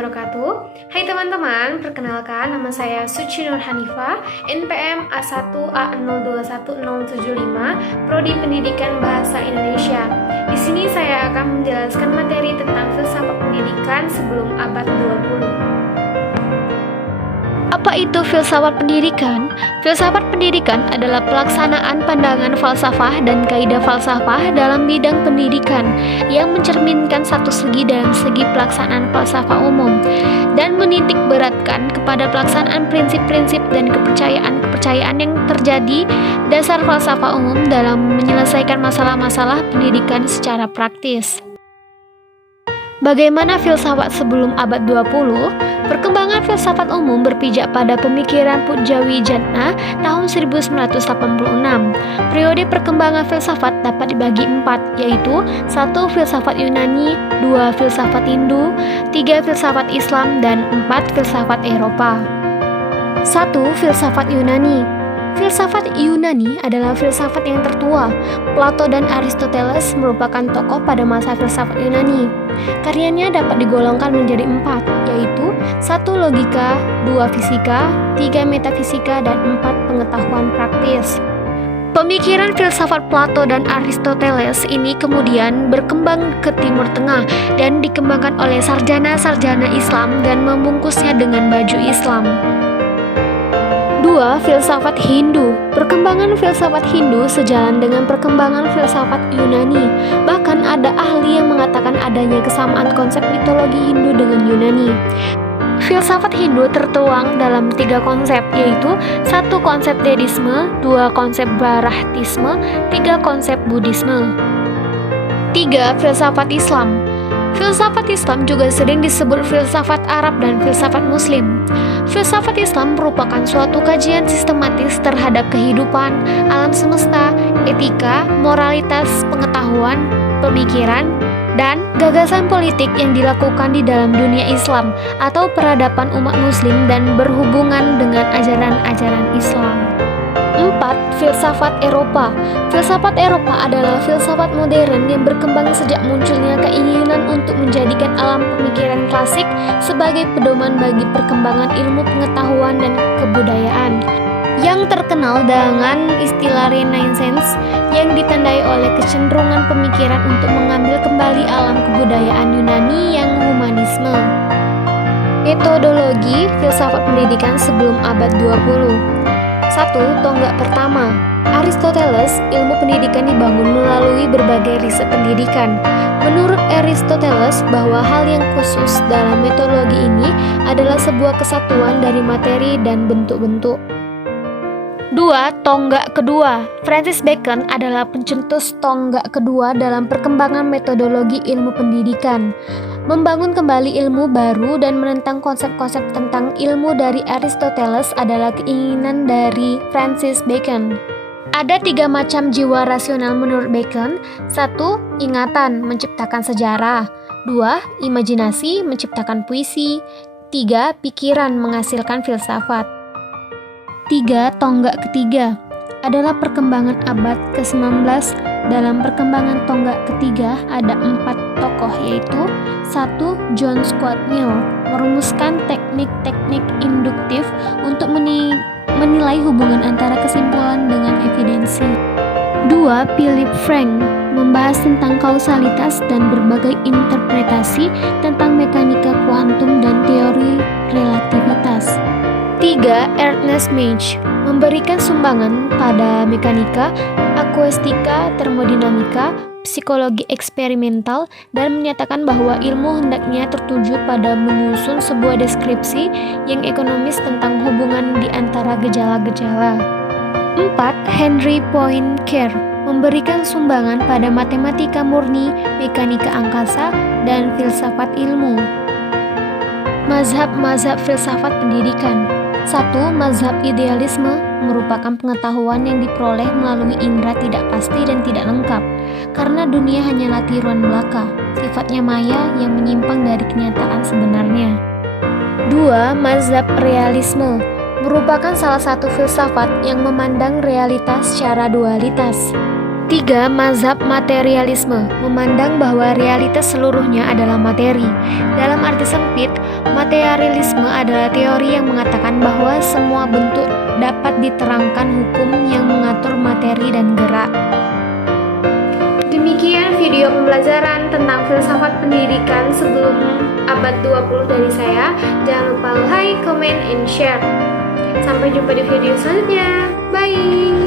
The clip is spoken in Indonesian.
wabarakatuh. Hai teman-teman, perkenalkan nama saya Suci Nur Hanifah, NPM A1A021075, Prodi Pendidikan Bahasa Indonesia. Di sini saya akan menjelaskan materi tentang filsafat pendidikan sebelum abad 20. Apa itu filsafat pendidikan? Filsafat pendidikan adalah pelaksanaan pandangan falsafah dan kaidah falsafah dalam bidang pendidikan yang mencerminkan satu segi dalam segi pelaksanaan falsafah umum dan menitik beratkan kepada pelaksanaan prinsip-prinsip dan kepercayaan-kepercayaan yang terjadi dasar falsafah umum dalam menyelesaikan masalah-masalah pendidikan secara praktis. Bagaimana filsafat sebelum abad 20? Perkembangan filsafat umum berpijak pada pemikiran Putjawijatna tahun 1986. Periode perkembangan filsafat dapat dibagi 4, yaitu 1. Filsafat Yunani, 2. Filsafat Hindu, 3. Filsafat Islam, dan 4. Filsafat Eropa. 1. Filsafat Yunani. Filsafat Yunani adalah filsafat yang tertua. Plato dan Aristoteles merupakan tokoh pada masa filsafat Yunani. Karyanya dapat digolongkan menjadi 4, yaitu 1. Logika, 2. Fisika, 3. Metafisika, dan 4. Pengetahuan praktis. Pemikiran filsafat Plato dan Aristoteles ini kemudian berkembang ke Timur Tengah dan dikembangkan oleh sarjana-sarjana Islam dan membungkusnya dengan baju Islam. 2. Filsafat Hindu. Perkembangan filsafat Hindu sejalan dengan perkembangan filsafat Yunani. Bahkan ada ahli yang mengatakan adanya kesamaan konsep mitologi Hindu dengan Yunani. Filsafat Hindu tertuang dalam 3 konsep, yaitu 1. Konsep deisme, 2. Konsep Brahmanisme, 3. konsep Buddhisme. 3. Filsafat Islam. Filsafat Islam juga sering disebut filsafat Arab dan filsafat Muslim. Filsafat Islam merupakan suatu kajian sistematis terhadap kehidupan, alam semesta, etika, moralitas, pengetahuan, pemikiran, dan gagasan politik yang dilakukan di dalam dunia Islam atau peradaban umat Muslim dan berhubungan dengan ajaran-ajaran Islam. 4. Filsafat Eropa. Filsafat Eropa adalah filsafat modern yang berkembang sejak munculnya keinginan untuk menjadikan alam pemikiran klasik sebagai pedoman bagi perkembangan ilmu pengetahuan dan kebudayaan, yang terkenal dengan istilah Renaissance yang ditandai oleh kecenderungan pemikiran untuk mengambil kembali alam kebudayaan Yunani yang humanisme. Metodologi filsafat pendidikan sebelum abad 20. 1. Tonggak pertama. Aristoteles, ilmu pendidikan dibangun melalui berbagai riset pendidikan. Menurut Aristoteles, bahwa hal yang khusus dalam metodologi ini adalah sebuah kesatuan dari materi dan bentuk-bentuk. 2. Tonggak kedua. Francis Bacon adalah pencetus tonggak kedua dalam perkembangan metodologi ilmu pendidikan. Membangun kembali ilmu baru dan menentang konsep-konsep tentang ilmu dari Aristoteles adalah keinginan dari Francis Bacon. Ada 3 macam jiwa rasional menurut Bacon. 1. Ingatan, menciptakan sejarah. 2. Imajinasi, menciptakan puisi. 3. Pikiran, menghasilkan filsafat. 3. Tonggak ketiga adalah perkembangan abad ke-19. Dalam perkembangan tonggak ketiga ada 4 tokoh, yaitu 1. John Stuart Mill merumuskan teknik-teknik induktif untuk menilai hubungan antara kesimpulan dengan evidensi. 2. Philip Frank membahas tentang kausalitas dan berbagai interpretasi tentang mekanika kuantum dan teori relativitas. 3. Ernest Mach memberikan sumbangan pada mekanika, akuistika, termodinamika, psikologi eksperimental, dan menyatakan bahwa ilmu hendaknya tertuju pada menyusun sebuah deskripsi yang ekonomis tentang hubungan di antara gejala-gejala. 4. Henry Poincare memberikan sumbangan pada matematika murni, mekanika angkasa, dan filsafat ilmu. Mazhab-mazhab filsafat pendidikan. 1. Mazhab idealisme merupakan pengetahuan yang diperoleh melalui indera tidak pasti dan tidak lengkap, karena dunia hanyalah tiruan belaka, sifatnya maya yang menyimpang dari kenyataan sebenarnya. 2. Mazhab realisme merupakan salah satu filsafat yang memandang realitas secara dualitas. Ketiga, mazhab materialisme, memandang bahwa realitas seluruhnya adalah materi. Dalam arti sempit, materialisme adalah teori yang mengatakan bahwa semua bentuk dapat diterangkan hukum yang mengatur materi dan gerak. Demikian video pembelajaran tentang filsafat pendidikan sebelum abad 20 dari saya. Jangan lupa like, comment, and share. Sampai jumpa di video selanjutnya. Bye!